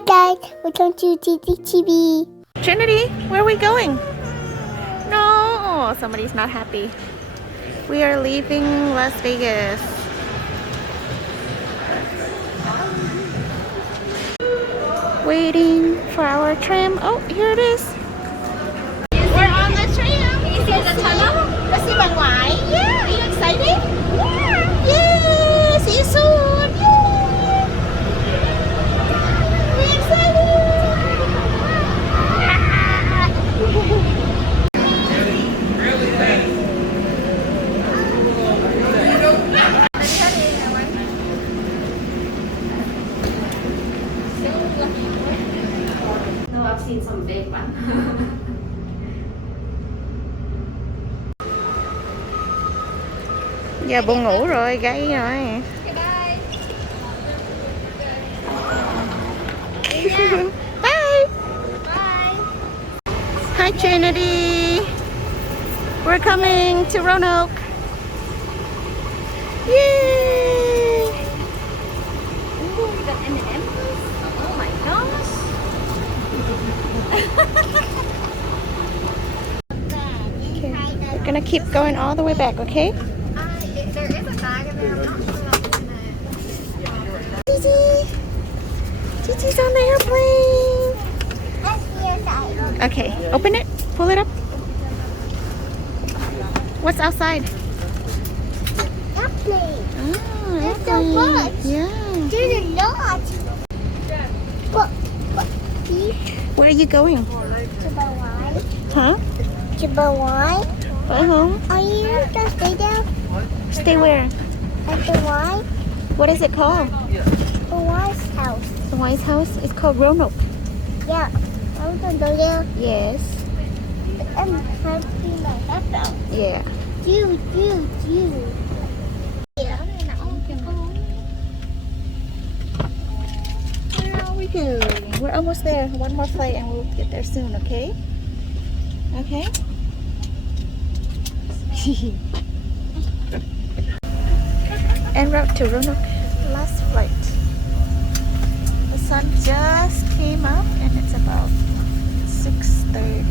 Hi guys, welcome to TEATEATV. Trinity, where are we going? No, somebody's not happy. We are leaving Las Vegas. Waiting for our tram. Oh, here it is. We're on the tram. Can you see the tunnel? Let's see my wine. Yeah, are you excited? Yeah. Yay! See you soon. Yay! We're excited. No, I've seen some big one. Giờ buồn ngủ rồi, gay rồi. Bye. Bye. Hi Trinity. We're coming to Roanoke. Yay! Ooh, we got M&M's. Oh my gosh. Okay, we're gonna keep going all the way back, okay? There is a bag in there. I'm not sure what's in it. Gigi! Gigi's on the airplane! Let's see your side. Okay, open it, pull it up. What's outside? Airplane. Oh, It's a airplane. bus. Yeah. There's a lot. What? Where are you going? Chibawai. Huh? Chibawai. Uh-huh. Are you gonna stay there Stay where? at the Y? What is it called? The Y's house. The White House? It's called Roanoke. Yeah. I'm gonna go there Yes. and have to my photo. Yeah. You. Yeah. Where are we going? We're almost there. One more flight and we'll get there soon, okay? Okay? En route to Roanoke. Last flight. The sun just came up and it's about 6:30.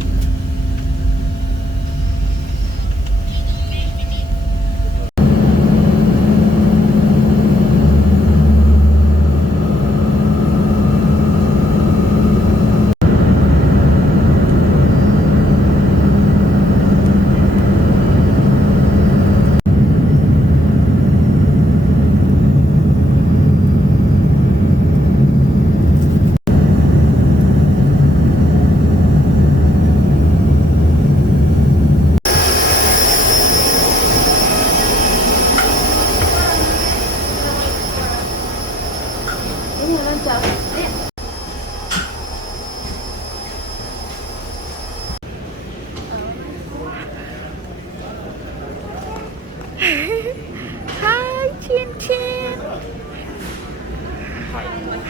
Hi, Chin Chin.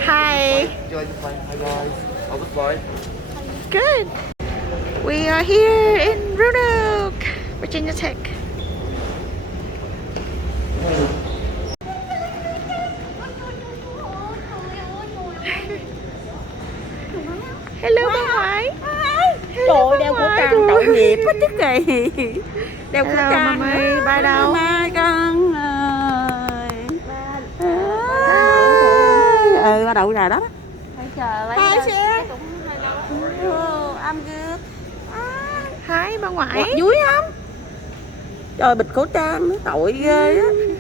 Hi. You like the plane? Hi guys. How's the flight? Good. We are here in Roanoke, Virginia Tech. Hello, bà ngoại. Trời ơi, đeo khẩu trang tội nghiệp hết chứ kì. Đeo khẩu Hello, trang. Mami. Bye đâu? Bye con ơi. Ba đậu gà đó. Hi, Cher. I'm good. Hi, bà ngoại. Quạt vui không? Trời, bịt khẩu trang, tội ghê á.